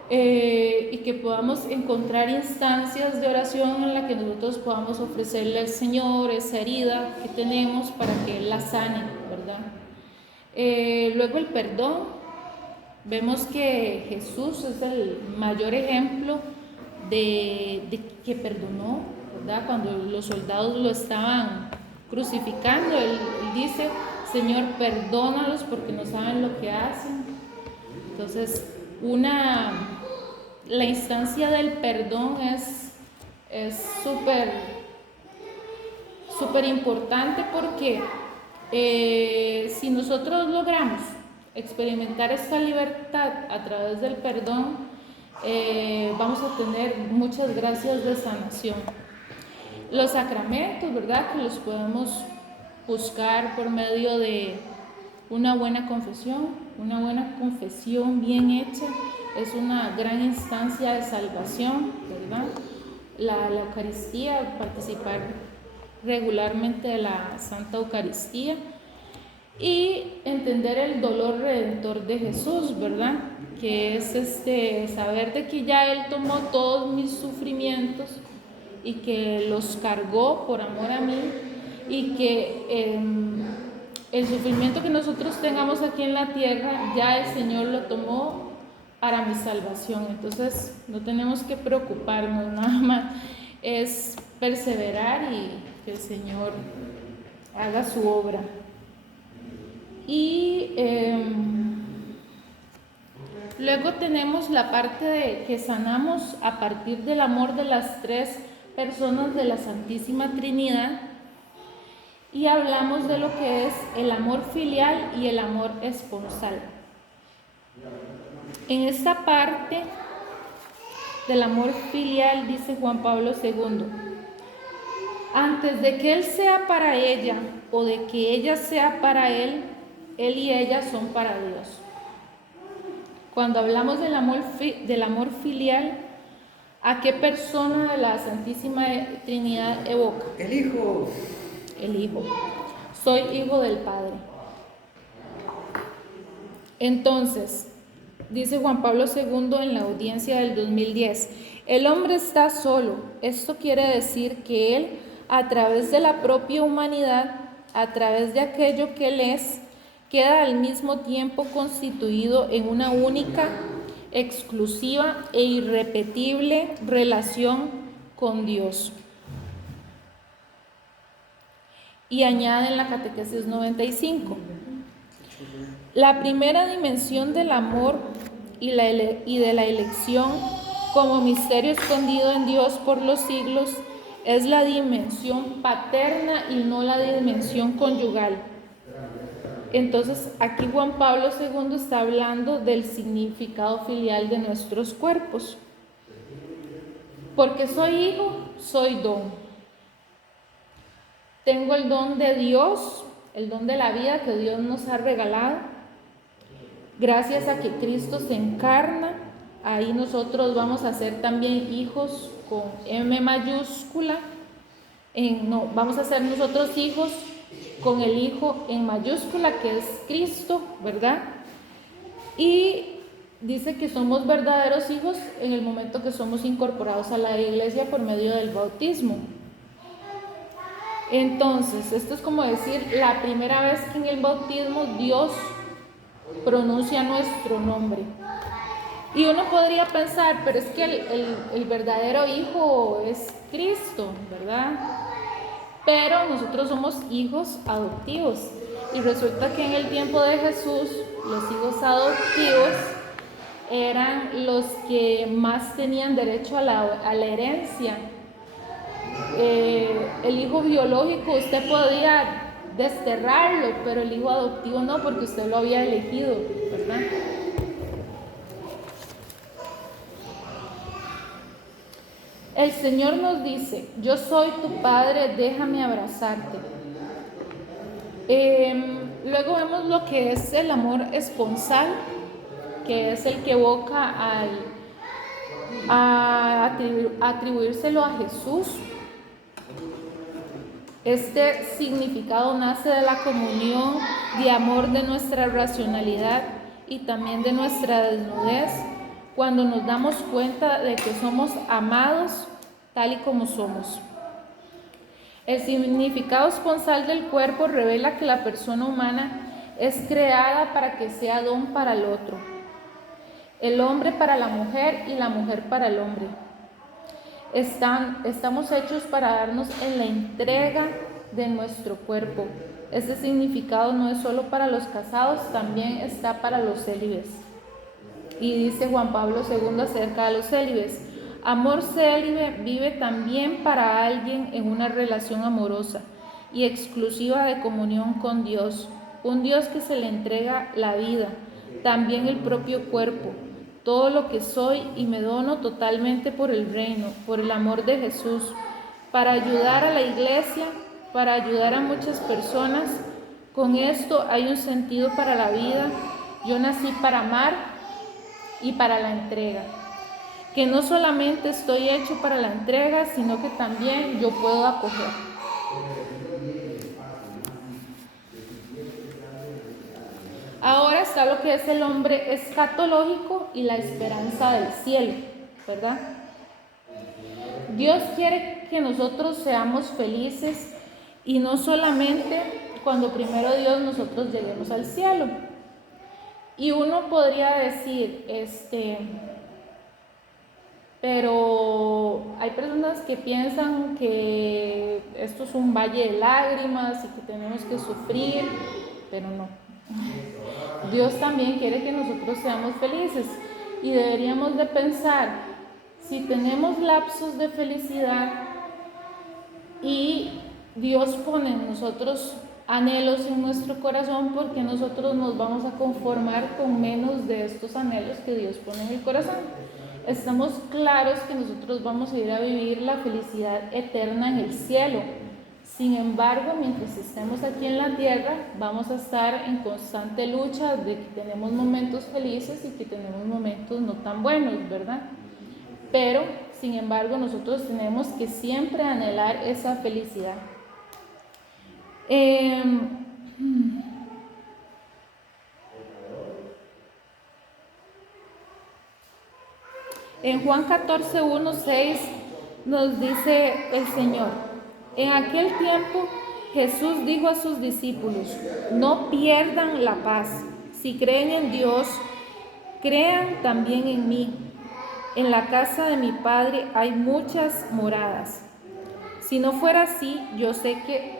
y que podamos encontrar instancias de oración en las que nosotros podamos ofrecerle al Señor esa herida que tenemos para que Él la sane, ¿verdad? Luego el perdón. Vemos que Jesús es el mayor ejemplo de que perdonó, ¿verdad? Cuando los soldados lo estaban crucificando, él dice: Señor, perdónalos porque no saben lo que hacen. Entonces, la instancia del perdón es súper importante, porque si nosotros logramos experimentar esta libertad a través del perdón, vamos a tener muchas gracias de sanación. Los sacramentos, ¿verdad? Que los podemos buscar por medio de una buena confesión bien hecha, es una gran instancia de salvación, ¿verdad? La Eucaristía, participar regularmente de la Santa Eucaristía y entender el dolor redentor de Jesús, ¿verdad? Que es saber de que ya Él tomó todos mis sufrimientos y que los cargó por amor a mí, y que el sufrimiento que nosotros tengamos aquí en la tierra, ya el Señor lo tomó para mi salvación. Entonces no tenemos que preocuparnos, nada más es perseverar y que el Señor haga su obra. Y luego tenemos la parte de que sanamos a partir del amor de las tres personas de la Santísima Trinidad, y hablamos de lo que es el amor filial y el amor esponsal. En esta parte del amor filial dice Juan Pablo II: antes de que Él sea para ella o de que ella sea para Él, Él y ella son para Dios. Cuando hablamos del amor filial, ¿A qué persona de la Santísima Trinidad evoca? El Hijo. El Hijo. Soy hijo del Padre. Entonces, dice Juan Pablo II en la audiencia del 2010, el hombre está solo. Esto quiere decir que él, a través de la propia humanidad, a través de aquello que él es, queda al mismo tiempo constituido en una única, exclusiva e irrepetible relación con Dios. Y añade en la Catequesis 95, la primera dimensión del amor y de la elección como misterio escondido en Dios por los siglos es la dimensión paterna y no la dimensión conyugal. Entonces aquí Juan Pablo II está hablando del significado filial de nuestros cuerpos. Porque soy hijo, soy don. Tengo el don de Dios, el don de la vida que Dios nos ha regalado. Gracias a que Cristo se encarna, ahí nosotros vamos a ser también hijos con M mayúscula. Vamos a ser nosotros hijos con el Hijo en mayúscula, que es Cristo, ¿verdad? Y dice que somos verdaderos hijos en el momento que somos incorporados a la iglesia por medio del bautismo. Entonces, esto es como decir la primera vez que en el bautismo Dios pronuncia nuestro nombre. Y uno podría pensar, pero es que el verdadero hijo es Cristo, ¿verdad? Pero nosotros somos hijos adoptivos. Y resulta que en el tiempo de Jesús, los hijos adoptivos eran los que más tenían derecho a la herencia. El hijo biológico usted podía desterrarlo, pero el hijo adoptivo no, porque usted lo había elegido, ¿verdad? El Señor nos dice, yo soy tu Padre, déjame abrazarte. Luego vemos lo que es el amor esponsal, que es el que evoca a atribuírselo a Jesús. Este significado nace de la comunión de amor de nuestra racionalidad y también de nuestra desnudez, cuando nos damos cuenta de que somos amados tal y como somos. El significado esponsal del cuerpo revela que la persona humana es creada para que sea don para el otro, el hombre para la mujer y la mujer para el hombre. Estamos hechos para darnos en la entrega de nuestro cuerpo. Este significado no es solo para los casados, también está para los célibes. Y dice Juan Pablo II acerca de los célibes: amor célibe vive también para alguien en una relación amorosa y exclusiva de comunión con Dios, un Dios que se le entrega la vida, también el propio cuerpo, todo lo que soy, y me dono totalmente por el reino, por el amor de Jesús, para ayudar a la iglesia, para ayudar a muchas personas. Con esto hay un sentido para la vida. Yo nací para amar y para la entrega, que no solamente estoy hecho para la entrega, sino que también yo puedo acoger. Ahora está lo que es el hombre escatológico y la esperanza del cielo, ¿verdad? Dios quiere que nosotros seamos felices, y no solamente cuando primero Dios nosotros lleguemos al cielo. Y uno podría decir, pero hay personas que piensan que esto es un valle de lágrimas y que tenemos que sufrir, pero no. Dios también quiere que nosotros seamos felices, y deberíamos de pensar, si tenemos lapsos de felicidad y Dios pone en nosotros anhelos en nuestro corazón, porque nosotros nos vamos a conformar con menos de estos anhelos que Dios pone en el corazón. Estamos claros que nosotros vamos a ir a vivir la felicidad eterna en el cielo. Sin embargo, mientras estemos aquí en la tierra, vamos a estar en constante lucha de que tenemos momentos felices y que tenemos momentos no tan buenos, ¿verdad? Pero sin embargo nosotros tenemos que siempre anhelar esa felicidad. En Juan 14, 1, 6 nos dice el Señor: en aquel tiempo Jesús dijo a sus discípulos: no pierdan la paz. Si creen en Dios, crean también en mí. En la casa de mi Padre hay muchas moradas. Si no fuera así, yo sé que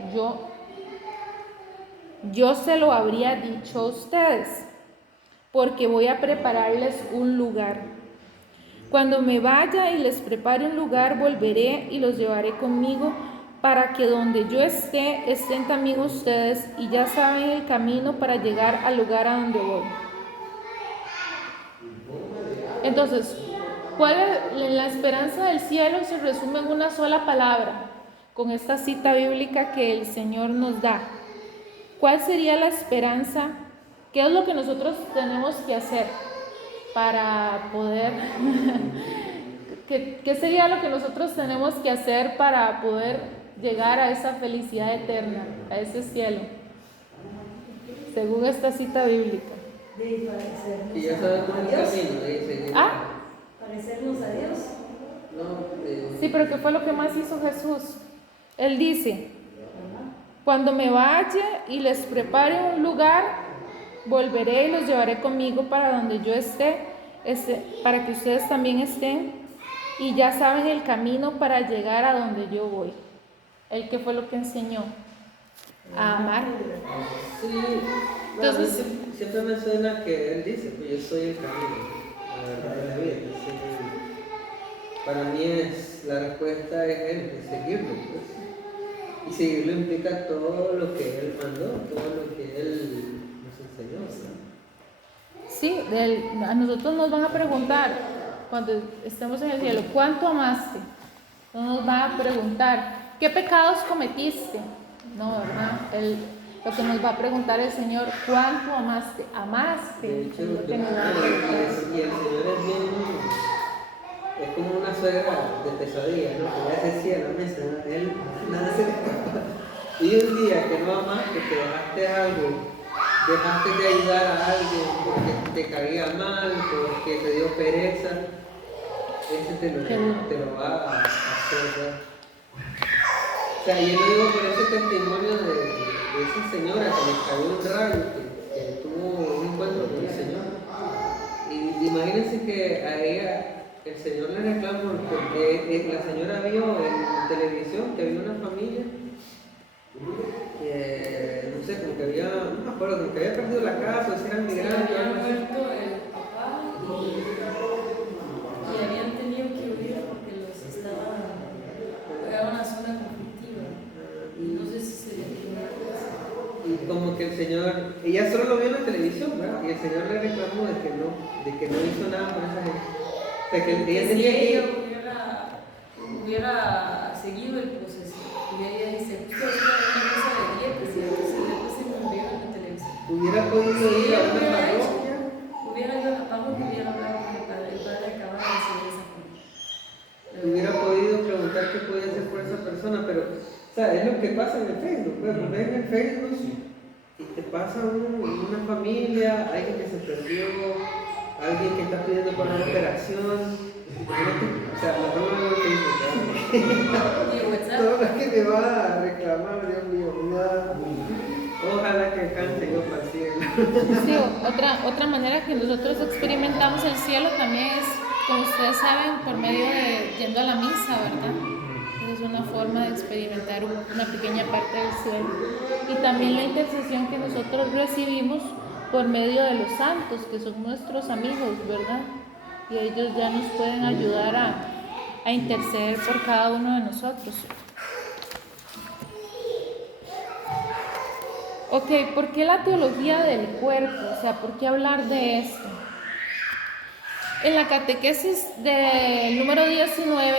yo se lo habría dicho a ustedes, porque voy a prepararles un lugar. Cuando me vaya y les prepare un lugar, volveré y los llevaré conmigo, para que donde yo esté, estén también ustedes, y ya saben el camino para llegar al lugar a donde voy. Entonces, la esperanza del cielo se resume en una sola palabra, con esta cita bíblica que el Señor nos da. ¿Cuál sería la esperanza? ¿Qué es lo que nosotros tenemos que hacer para poder... ¿Qué sería lo que nosotros tenemos que hacer para poder llegar a esa felicidad eterna, a ese cielo? Según esta cita bíblica. Y ya sabemos el camino. Parecernos a Dios. Sí, pero ¿qué fue lo que más hizo Jesús? Él dice: cuando me vaya y les prepare un lugar, volveré y los llevaré conmigo para donde yo esté, para que ustedes también estén, y ya saben el camino para llegar a donde yo voy. ¿El qué fue lo que enseñó? A amar. Sí, entonces siempre me suena que él dice: pues yo soy el camino, la verdad de la vida. Para mí la respuesta es él, es seguirlo, pues. Y seguirlo implica todo lo que él mandó, todo lo que él nos enseñó, ¿no? Sí, a nosotros nos van a preguntar cuando estemos en el cielo: ¿cuánto amaste? No nos van a preguntar: ¿qué pecados cometiste? No, ¿verdad? Lo que nos va a preguntar el Señor: ¿cuánto amaste? ¿Amaste? De hecho, Es lo que nos va a preguntar. y el Señor es como una suegra de pesadilla, ¿no? Que ya se decía en la mesa, él nada se le escapa. Y un día que no amaste, que dejaste algo, dejaste de ayudar a alguien porque te caía mal, porque te dio pereza, ese te lo va a hacer, ¿verdad? O sea, yo lo digo por ese testimonio de esa señora que le cayó un rayo, que tuvo un encuentro con el Señor. Y imagínense que a ella el Señor le reclamó porque la señora vio en televisión que había una familia que, no sé, como que había, no me acuerdo, como que había perdido la casa, o si eran migrantes. Había muerto el papá y habían tenido que huir porque era una zona conflictiva. Y no sé si se le dio una cosa. Y como que el Señor, ella solo lo vio en la televisión, ¿verdad? Y el Señor le reclamó de que no hizo nada por esa gente. O sea, que ella tenía que ir. Hubiera seguido el proceso. Y ella dice: usted es una cosa de dietas y entonces después se murió en la televisión. Hubiera podido ir a una parroquia. Hubiera ido a la parroquia y hubiera hablado con el padre acababa de decir esa familia. Hubiera podido preguntar qué podía hacer por esa persona, pero, o sea, es lo que pasa en el Facebook. Pues, poner en el Facebook y te pasa una familia, alguien que se perdió, alguien que está pidiendo para una operación. O sea, la broma no lo Facebook. Todo lo que me va a reclamar, Dios mío, ojalá que alcance yo para el cielo. Sí, otra manera que nosotros experimentamos el cielo también es, como ustedes saben, por medio de yendo a la misa, ¿verdad? Es una forma de experimentar una pequeña parte del cielo. Y también la intercesión que nosotros recibimos por medio de los santos, que son nuestros amigos, ¿verdad? Y ellos ya nos pueden ayudar a interceder por cada uno de nosotros. Ok, ¿por qué la teología del cuerpo? O sea, ¿por qué hablar de esto? En la catequesis del número 19,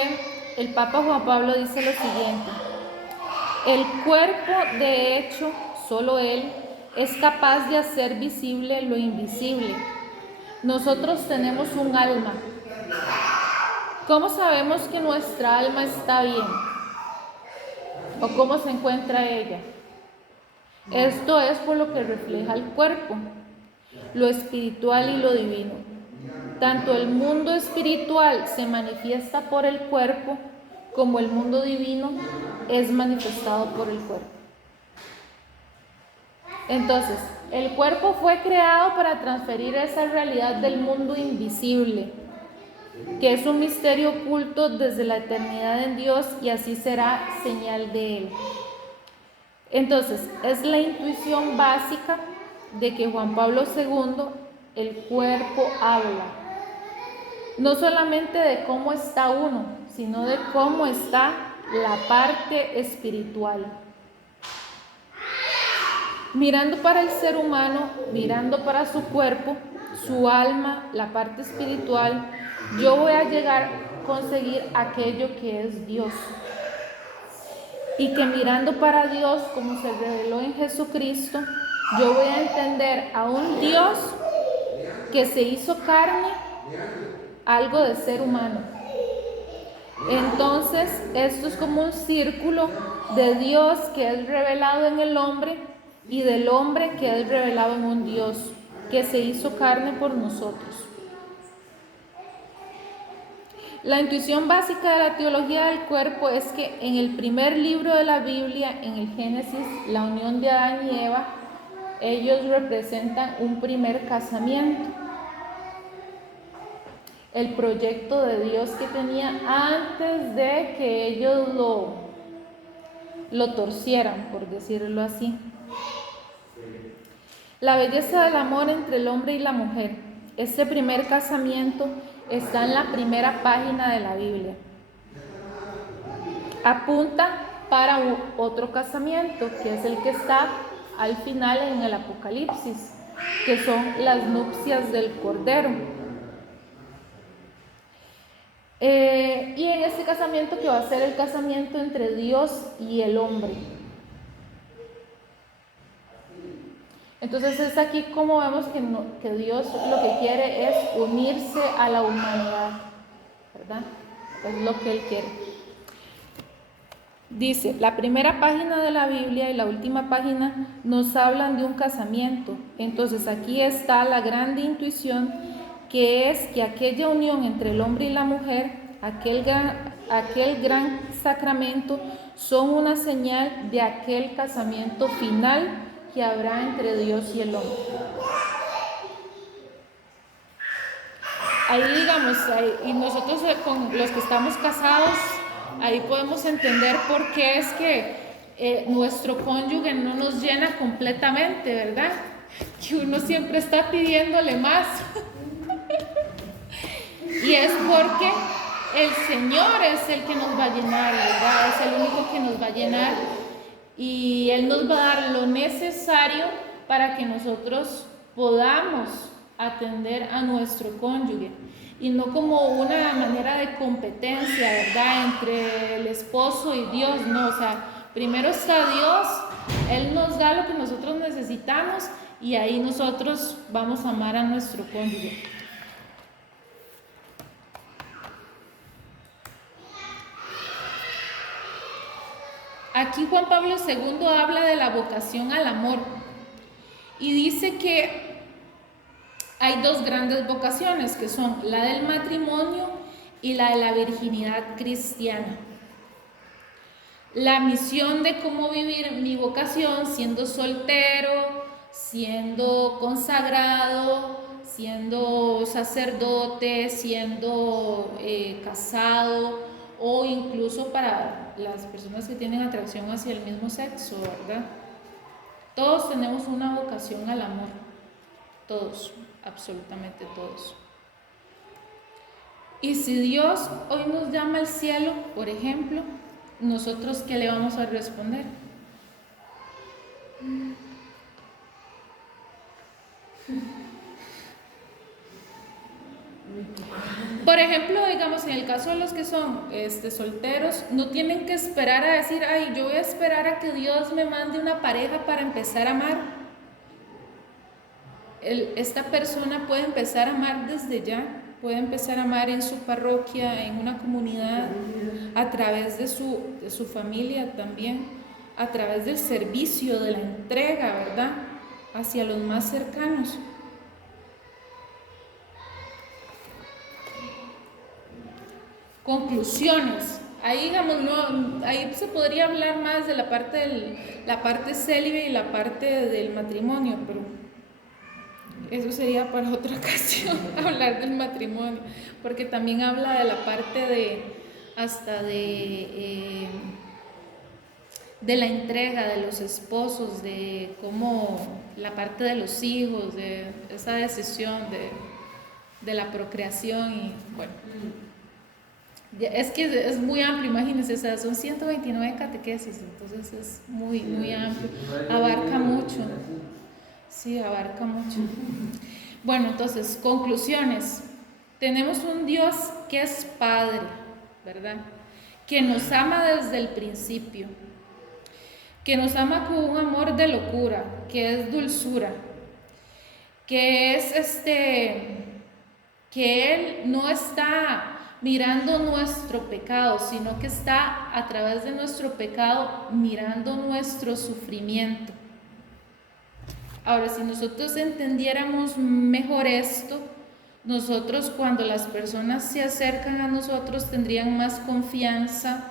el Papa Juan Pablo dice lo siguiente: el cuerpo, de hecho, solo él, es capaz de hacer visible lo invisible. Nosotros tenemos un alma. ¿Cómo sabemos que nuestra alma está bien? ¿O cómo se encuentra ella? Esto es por lo que refleja el cuerpo, lo espiritual y lo divino. Tanto el mundo espiritual se manifiesta por el cuerpo, como el mundo divino es manifestado por el cuerpo. Entonces, el cuerpo fue creado para transferir esa realidad del mundo invisible, que es un misterio oculto desde la eternidad en Dios, y así será señal de Él. Entonces, es la intuición básica de que Juan Pablo II, el cuerpo habla, no solamente de cómo está uno, sino de cómo está la parte espiritual. Mirando para el ser humano, mirando para su cuerpo, su alma, la parte espiritual, yo voy a llegar a conseguir aquello que es Dios. Y que mirando para Dios, como se reveló en Jesucristo, yo voy a entender a un Dios que se hizo carne, algo de ser humano. Entonces, esto es como un círculo de Dios que es revelado en el hombre y del hombre que es revelado en un Dios que se hizo carne por nosotros. La intuición básica de la teología del cuerpo es que en el primer libro de la Biblia, en el Génesis, la unión de Adán y Eva, ellos representan un primer casamiento. El proyecto de Dios que tenía antes de que ellos lo torcieran, por decirlo así. La belleza del amor entre el hombre y la mujer. Este primer casamiento está en la primera página de la Biblia. Apunta para otro casamiento, que es el que está al final en el Apocalipsis, que son las nupcias del Cordero. Y en este casamiento, que va a ser el casamiento entre Dios y el hombre. Entonces es aquí como vemos que Dios lo que quiere es unirse a la humanidad, ¿verdad? Es lo que Él quiere. Dice, la primera página de la Biblia y la última página nos hablan de un casamiento. Entonces aquí está la grande intuición, que es que aquella unión entre el hombre y la mujer, aquel gran sacramento, son una señal de aquel casamiento final que habrá entre Dios y el hombre. Ahí digamos, y nosotros con los que estamos casados, ahí podemos entender por qué es que nuestro cónyuge no nos llena completamente, ¿verdad? Que uno siempre está pidiéndole más. Y es porque el Señor es el que nos va a llenar, ¿verdad? Es el único que nos va a llenar, y Él nos va a dar lo necesario para que nosotros podamos atender a nuestro cónyuge, y no como una manera de competencia, ¿verdad?, entre el esposo y Dios. No, o sea, primero está Dios, Él nos da lo que nosotros necesitamos, y ahí nosotros vamos a amar a nuestro cónyuge. Aquí Juan Pablo II habla de la vocación al amor y dice que hay dos grandes vocaciones, que son la del matrimonio y la de la virginidad cristiana. La misión de cómo vivir mi vocación siendo soltero, siendo consagrado, siendo sacerdote, siendo casado, o incluso para las personas que tienen atracción hacia el mismo sexo, ¿verdad? Todos tenemos una vocación al amor, todos, absolutamente todos. Y si Dios hoy nos llama al cielo, por ejemplo, ¿nosotros qué le vamos a responder? Por ejemplo, digamos, en el caso de los que son solteros, no tienen que esperar a decir, ay, yo voy a esperar a que Dios me mande una pareja para empezar a amar. Esta persona puede empezar a amar desde ya. puede empezar a amar en su parroquia, en una comunidad, a través de su familia también, a través del servicio, de la entrega, ¿verdad?, hacia los más cercanos. Conclusiones. Ahí, digamos, ahí se podría hablar más de la parte célibe y la parte del matrimonio, pero eso sería para otra ocasión, hablar del matrimonio, porque también habla de la parte de la entrega de los esposos, de cómo la parte de los hijos, de esa decisión de la procreación y bueno. Es que es muy amplio, imagínense, o sea, son 129 catequesis, entonces es muy, muy amplio, abarca mucho. Sí, abarca mucho. Bueno, entonces, conclusiones. Tenemos un Dios que es Padre, ¿verdad?, que nos ama desde el principio, que nos ama con un amor de locura, que es dulzura, que es que Él no está mirando nuestro pecado, sino que está a través de nuestro pecado mirando nuestro sufrimiento. Ahora, si nosotros entendiéramos mejor esto, nosotros cuando las personas se acercan a nosotros tendrían más confianza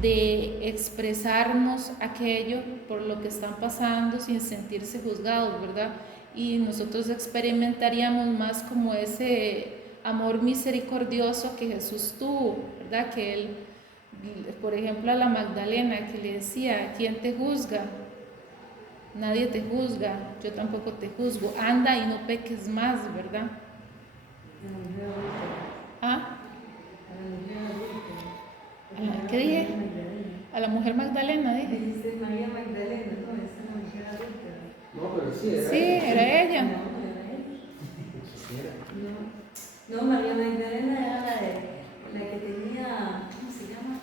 de expresarnos aquello por lo que están pasando sin sentirse juzgados, ¿verdad? Y nosotros experimentaríamos más como ese amor misericordioso que Jesús tuvo, ¿verdad? Que Él, por ejemplo, a la Magdalena, que le decía: ¿quién te juzga? Nadie te juzga, yo tampoco te juzgo, anda y no peques más, ¿verdad? ¿Ah? ¿Qué dije? A la mujer Magdalena, dije. Dijiste María Magdalena, no, esa es la mujer adulta. No, pero sí, era Sí, ella. era ella. No, María Magdalena era la que tenía, ¿cómo se llama?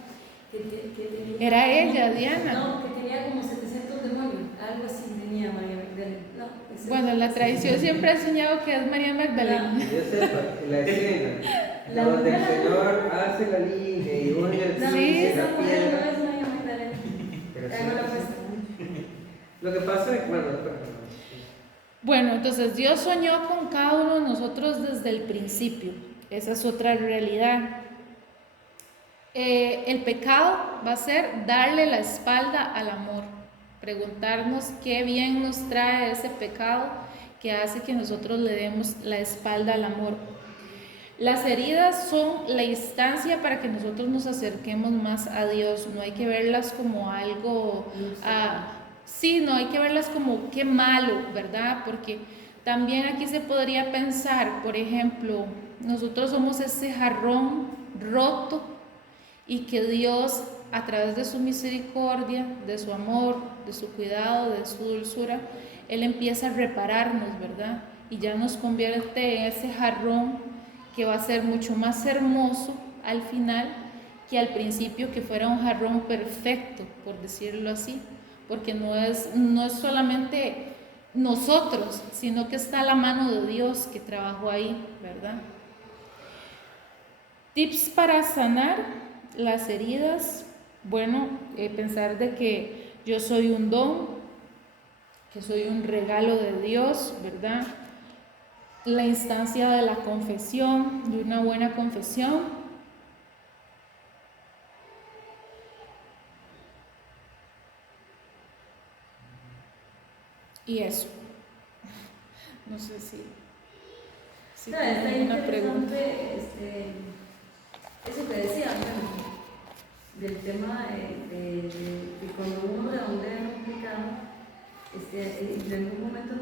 Que tenía, Era ella, Diana. No, que tenía como 700 demonios, algo así tenía María Magdalena. No, bueno, la tradición siempre ha enseñado que es María Magdalena. Yo sepa, la escena donde el Señor hace la línea y une el No, Sí, esa la mujer no piedra. es María Magdalena. Pero sí, Hago la apuesta. lo que pasa es que, bueno, Bueno, entonces Dios soñó con cada uno de nosotros desde el principio. Esa es otra realidad. El pecado va a ser darle la espalda al amor. Preguntarnos qué bien nos trae ese pecado que hace que nosotros le demos la espalda al amor. Las heridas son la instancia para que nosotros nos acerquemos más a Dios. No hay que verlas como algo... sí, no hay que verlas como qué malo, ¿verdad? Porque también aquí se podría pensar, por ejemplo, nosotros somos ese jarrón roto y que Dios, a través de su misericordia, de su amor, de su cuidado, de su dulzura, Él empieza a repararnos, ¿verdad? Y ya nos convierte en ese jarrón que va a ser mucho más hermoso al final que al principio, que fuera un jarrón perfecto, por decirlo así, porque no es solamente nosotros, sino que está la mano de Dios que trabajó ahí, ¿verdad? Tips para sanar las heridas. Bueno, pensar de que yo soy un don, que soy un regalo de Dios, ¿verdad? La instancia de la confesión, de una buena confesión. Y eso. No sé si Está tienen una pregunta. Eso que decía, bueno, del tema de cuando uno redondea en un pecado, en algún momento